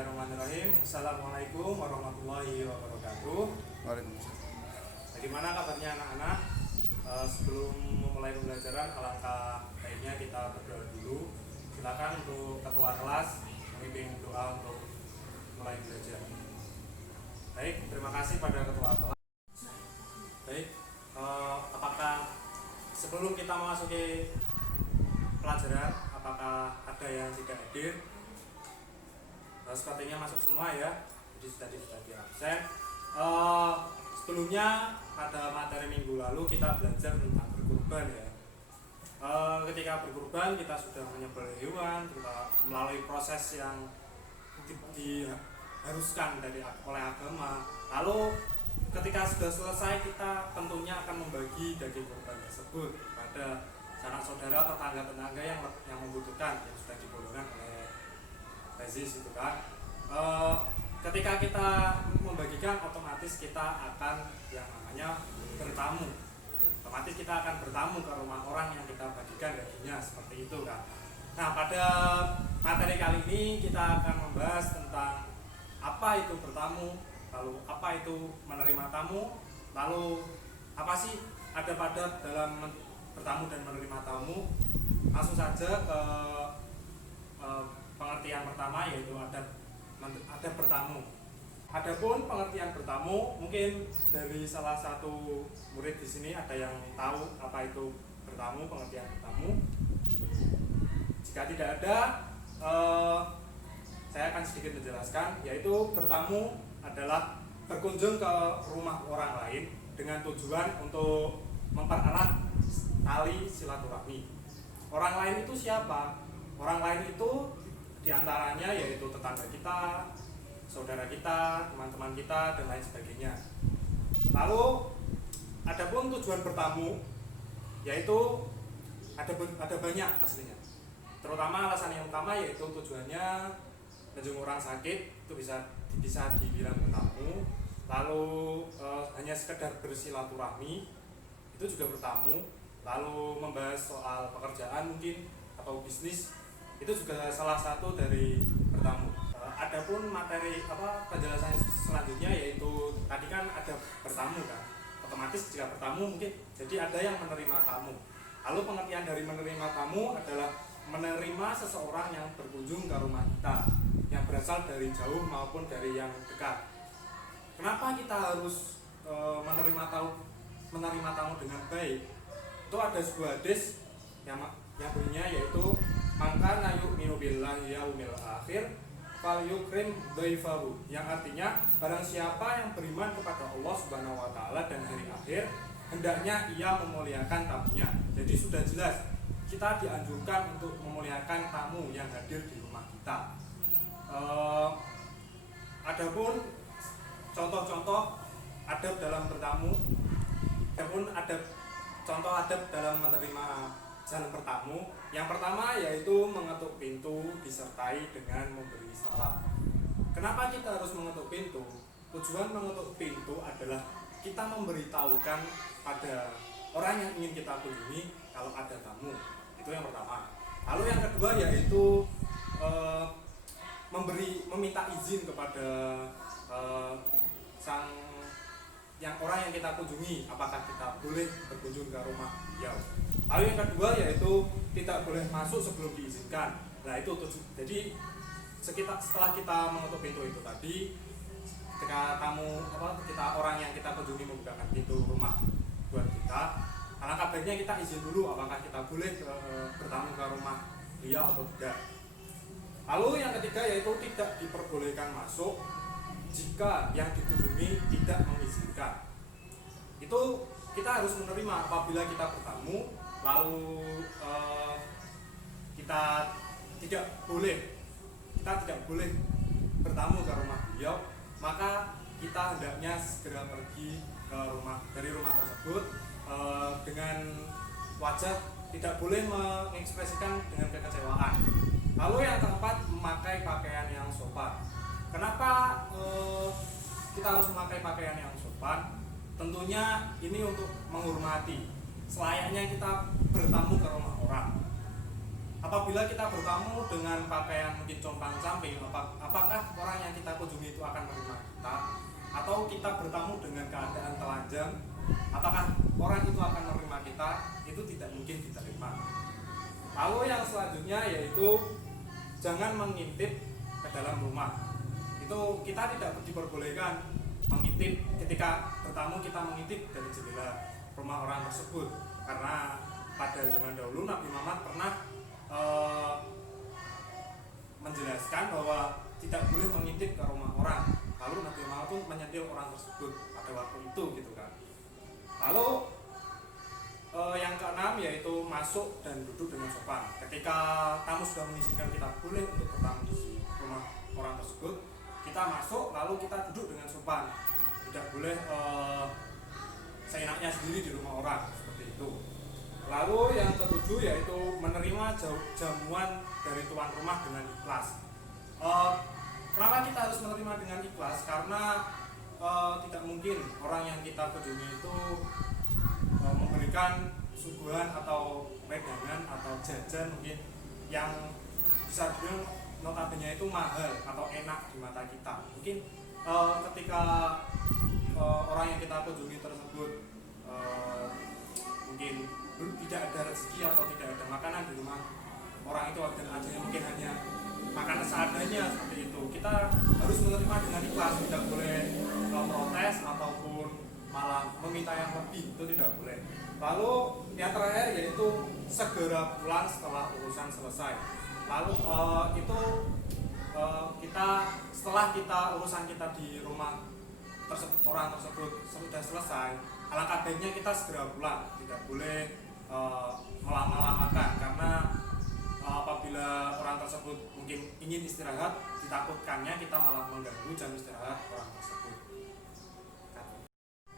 Bismillahirrahmanirrahim. Assalamualaikum warahmatullahi wabarakatuh. Waalaikumsalam. Bagaimana kabarnya anak-anak? Sebelum memulai pembelajaran, alangkah baiknya kita berdoa dulu. Silakan untuk ketua kelas memimpin doa untuk mulai belajar. Baik, terima kasih pada ketua kelas. Baik, apakah sebelum kita memasuki pelajaran, apakah ada yang tidak hadir? Sepertinya masuk semua ya, jadi sudah di absen. Sebelumnya pada materi minggu lalu kita belajar tentang berkurban ya. Ketika berkurban kita sudah menyembelih hewan, kita melalui proses yang diharuskan oleh agama. Lalu ketika sudah selesai kita tentunya akan membagi daging kurban tersebut kepada sanak saudara atau tetangga-tetangga yang membutuhkan, yang sudah digolongkan oleh Aziz itu kan. Ketika kita membagikan, otomatis kita akan yang namanya bertamu. Otomatis kita akan bertamu ke rumah orang yang kita bagikan dagingnya, seperti itu kan. Nah, pada materi kali ini kita akan membahas tentang apa itu bertamu, lalu apa itu menerima tamu, lalu apa sih ada dalam bertamu dan menerima tamu. Langsung saja ke pengertian pertama, yaitu ada bertamu. Adapun pengertian bertamu, mungkin dari salah satu murid di sini ada yang tahu apa itu bertamu, pengertian bertamu. Jika tidak ada, saya akan sedikit menjelaskan, yaitu bertamu adalah berkunjung ke rumah orang lain dengan tujuan untuk mempererat tali silaturahmi. Orang lain itu siapa? Orang lain itu diantaranya yaitu tetangga kita, saudara kita, teman-teman kita, dan lain sebagainya. Lalu adapun tujuan bertamu, yaitu ada banyak aslinya. Terutama alasan yang utama yaitu tujuannya menjenguk orang sakit, itu bisa dibilang bertamu. Lalu hanya sekedar bersilaturahmi, itu juga bertamu. Lalu membahas soal pekerjaan mungkin atau bisnis, itu juga salah satu dari bertamu. Adapun materi penjelasan selanjutnya, yaitu tadi kan ada bertamu kan, otomatis jika bertamu mungkin jadi ada yang menerima tamu. Lalu pengertian dari menerima tamu adalah menerima seseorang yang berkunjung ke rumah kita, yang berasal dari jauh maupun dari yang dekat. Kenapa kita harus menerima tamu dengan baik? Itu ada sebuah hadis yang bunyinya yaitu maka yu'minu billahi yaumil akhir fal yukrim dhaifahu, yang artinya barang siapa yang beriman kepada Allah Subhanahu wa taala dan hari akhir, hendaknya ia memuliakan tamunya. Jadi sudah jelas kita dianjurkan untuk memuliakan tamu yang hadir di rumah kita. Adapun contoh-contoh adab dalam bertamu, adapun contoh adab dalam menerima jalan bertamu. Yang pertama yaitu mengetuk pintu disertai dengan memberi salam. Kenapa kita harus mengetuk pintu? Tujuan mengetuk pintu adalah kita memberitahukan pada orang yang ingin kita kunjungi kalau ada tamu. Itu yang pertama. Lalu yang kedua yaitu meminta izin kepada orang yang kita kunjungi, apakah kita boleh berkunjung ke rumah beliau. Lalu yang kedua yaitu tidak boleh masuk sebelum diizinkan. Nah itu jadi setelah kita mengetuk pintu itu tadi, ketika orang yang kita kunjungi membukakan pintu rumah buat kita, alangkah baiknya kita izin dulu apakah kita boleh bertamu ke rumah beliau atau tidak. Lalu yang ketiga yaitu tidak diperbolehkan masuk jika yang dikunjungi tidak mengizinkan. Itu kita harus menerima apabila kita bertamu, lalu kita tidak boleh bertamu ke rumah beliau, maka kita hendaknya segera pergi dari rumah tersebut dengan wajah tidak boleh mengekspresikan dengan kekecewaan. Lalu yang keempat, memakai pakaian yang sopan. Kenapa kita harus memakai pakaian yang sopan? Tentunya ini untuk menghormati, selayaknya kita bertamu ke rumah orang. apabila kita bertamu dengan pakaian mungkin compang-camping, apakah orang yang kita kunjungi itu akan menerima kita? Atau kita bertamu dengan keadaan telanjang, apakah orang itu akan menerima kita? Itu tidak mungkin diterima. Lalu yang selanjutnya yaitu jangan mengintip ke dalam rumah. Itu kita tidak diperbolehkan mengintip ketika bertamu, kita mengintip dari jendela rumah orang tersebut, karena pada zaman dahulu Nabi Muhammad pernah menjelaskan bahwa tidak boleh mengintip ke rumah orang. Lalu Nabi Muhammad pun menyentil orang tersebut pada waktu itu gitu kan. Lalu yang keenam yaitu masuk dan duduk dengan sopan. Ketika tamu sudah mengizinkan kita boleh untuk bertamu di rumah orang tersebut, kita masuk lalu kita duduk dengan sopan. Tidak boleh seenaknya sendiri di rumah orang seperti itu. Lalu yang ketujuh yaitu menerima jamuan dari tuan rumah dengan ikhlas. Kenapa kita harus menerima dengan ikhlas? Karena tidak mungkin orang yang kita kunjungi itu memberikan suguhan atau wedangan atau jajan mungkin yang bisa dibilang notabene itu mahal atau enak di mata kita. Mungkin ketika orang yang kita kunjungi tersebut mungkin tidak ada rezeki atau tidak ada makanan di rumah orang itu, dan adanya mungkin hanya makanan seadanya seperti itu, kita harus menerima dengan ikhlas. Tidak boleh protes ataupun malah meminta yang lebih, itu tidak boleh. Lalu yang terakhir yaitu segera pulang setelah urusan selesai. Lalu kita setelah urusan kita di rumah orang tersebut sudah selesai, alangkah baiknya kita segera pulang. Tidak boleh melama-lamakan, karena apabila orang tersebut mungkin ingin istirahat, ditakutkannya kita malah mengganggu jam istirahat orang tersebut.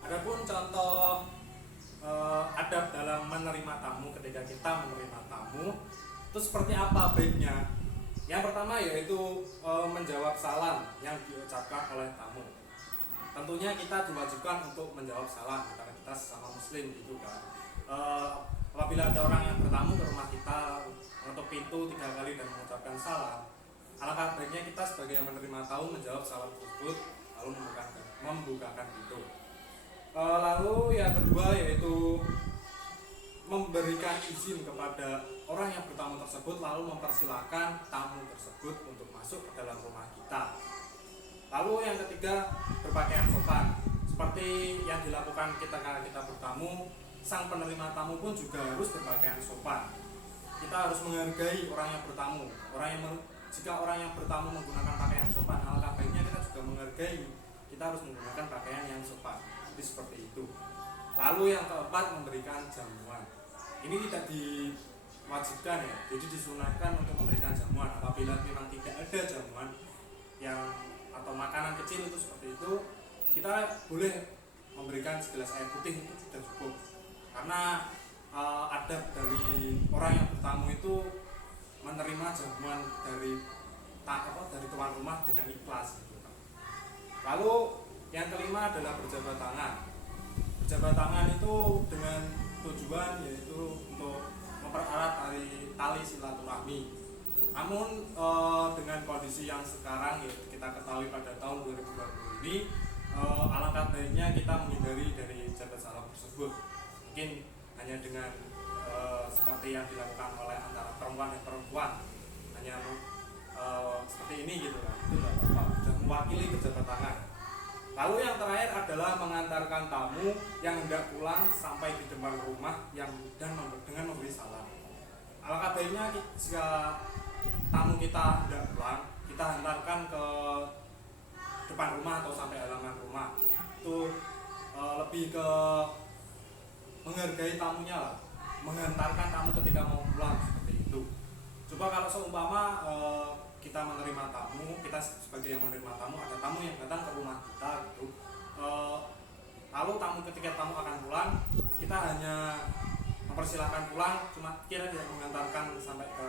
Adapun contoh adab dalam menerima tamu, ketika kita menerima tamu itu seperti apa baiknya? Yang pertama yaitu menjawab salam yang diucapkan oleh tamu. Tentunya kita diwajibkan untuk menjawab salam karena kita sesama muslim gitu kan. Apabila ada orang yang bertamu ke rumah kita, mengetuk pintu 3 kali dan mengucapkan salam, alangkah baiknya kita sebagai yang menerima tamu menjawab salam tersebut lalu membukakan pintu. Lalu yang kedua yaitu memberikan izin kepada orang yang bertamu tersebut, lalu mempersilahkan tamu tersebut untuk masuk ke dalam rumah kita. Lalu yang ketiga, berpakaian sopan. Seperti yang dilakukan ketika kita bertamu, sang penerima tamu pun juga harus berpakaian sopan. Kita harus menghargai orang yang bertamu. Jika orang yang bertamu menggunakan pakaian sopan, alangkah baiknya kita juga menghargai. Kita harus menggunakan pakaian yang sopan. Jadi seperti itu. Lalu yang keempat, memberikan jamuan. Ini tidak diwajibkan ya, jadi disunahkan untuk memberikan jamuan. Apabila memang tidak ada jamuan atau makanan kecil itu seperti itu, kita boleh memberikan segelas air putih, itu sudah cukup. Karena adab dari orang yang bertamu itu menerima jamuan dari tuan rumah dengan ikhlas gitu. Lalu yang kelima adalah berjabat tangan. Berjabat tangan itu dengan tujuan yaitu untuk mempererat tali silaturahmi. Namun dengan kondisi yang sekarang ya, kita ketahui pada tahun 2020 ini, alangkah baiknya kita menghindari dari jabat salam tersebut. Mungkin hanya dengan seperti yang dilakukan oleh antara perempuan dan perempuan, hanya seperti ini gitu kan, itu tidak apa-apa, sudah mewakili berjabat tangan. Lalu yang terakhir adalah mengantarkan tamu yang hendak pulang sampai di depan rumah dengan memberi salam. Alangkah baiknya jika tamu kita hendak pulang, kita hantarkan ke depan rumah atau sampai halaman rumah. Itu lebih ke menghargai tamunya lah, menghantarkan tamu ketika mau pulang seperti itu. Coba kalau seumpama kita menerima tamu, kita sebagai yang menerima tamu, ada tamu yang datang ke rumah kita gitu, lalu ketika tamu akan pulang, kita hanya mempersilahkan pulang, cuma kira tidak mengantarkan sampai ke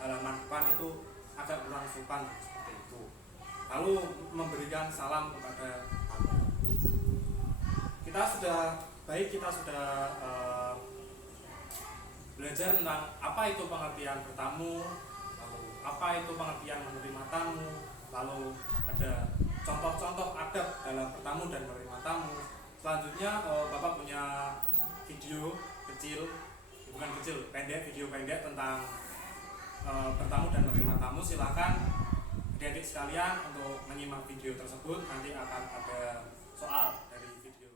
halaman depan, itu agak kurang sopan seperti itu. Lalu memberikan salam kepada tamu. Kita sudah belajar tentang apa itu pengertian bertamu, lalu apa itu pengertian menerima tamu, lalu ada contoh-contoh adab dalam bertamu dan menerima tamu. Selanjutnya Bapak punya video kecil, bukan kecil, pendek, video pendek tentang bertamu dan menerima tamu. Silakan adik-adik sekalian untuk menyimak video tersebut. Nanti akan ada soal dari video.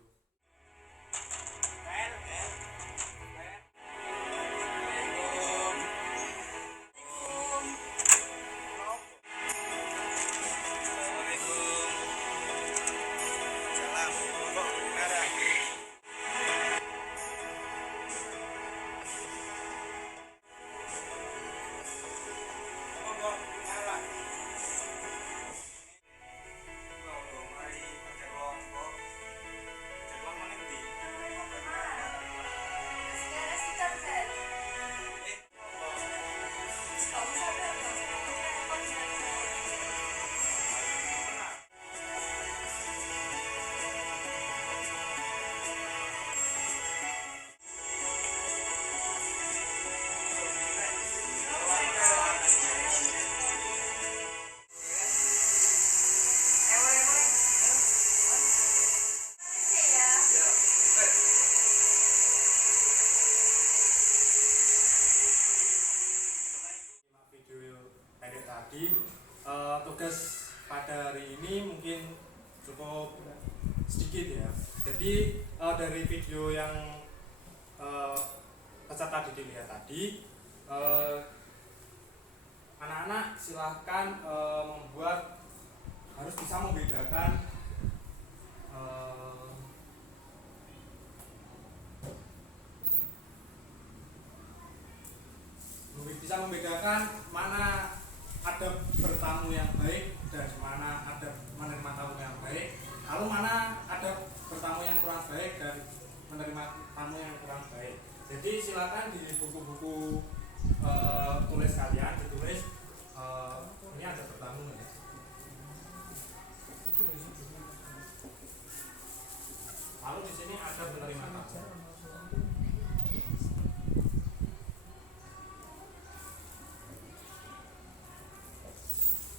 Tugas pada hari ini mungkin cukup sedikit ya. Jadi dari video yang peserta didik lihat tadi, anak-anak silahkan membuat, harus bisa membedakan mana adab bertamu yang baik dan mana adab menerima tamu yang baik, lalu mana adab bertamu yang kurang baik dan menerima tamu yang kurang baik. Jadi silakan di buku-buku tulis kalian ditulis ini ada bertamu ya. Lalu di sini ada menerima tamu.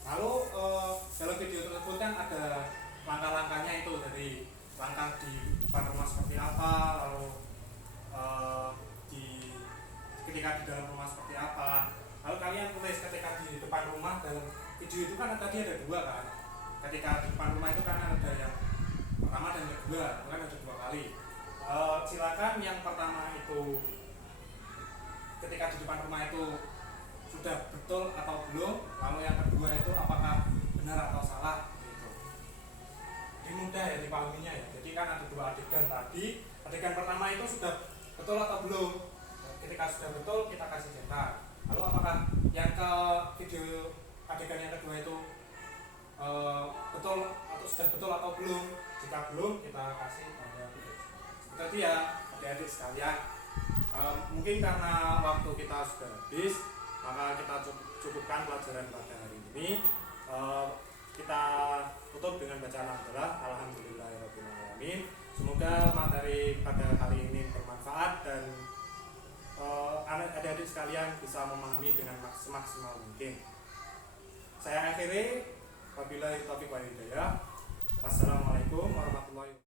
Lalu dalam video tersebut kan ada langkah-langkahnya itu, dari langkah di depan rumah seperti apa, lalu ketika di dalam rumah seperti apa. Lalu kalian tulis ketika di depan rumah. Dalam video itu kan tadi ada dua kan, ketika di depan rumah itu kan ada yang pertama dan kedua, kan ada dua kali. Silakan yang pertama itu ketika di depan rumah itu sudah betul atau belum, lalu yang kedua itu apakah benar atau salah gitu. Jadi mudah ya dipahaminya ya. Jadi kan ada dua adegan tadi, adegan pertama itu sudah betul atau belum. Ketika sudah betul kita kasih cetak. Lalu apakah yang ke video adegan yang kedua itu betul atau sudah betul atau belum. Jika belum kita kasih tanda titik. Jadi ya adik-adik sekalian, mungkin karena waktu kita sudah habis, maka kita cukupkan pelajaran pada hari ini. Kita tutup dengan bacaan alhamdulillahirabbil alamin. Semoga materi pada hari ini bermanfaat dan adik-adik sekalian bisa memahami dengan semaksimal mungkin. Saya akhiri, wabillahi taufiq wal hidayah. Wassalamualaikum warahmatullahi wabarakatuh.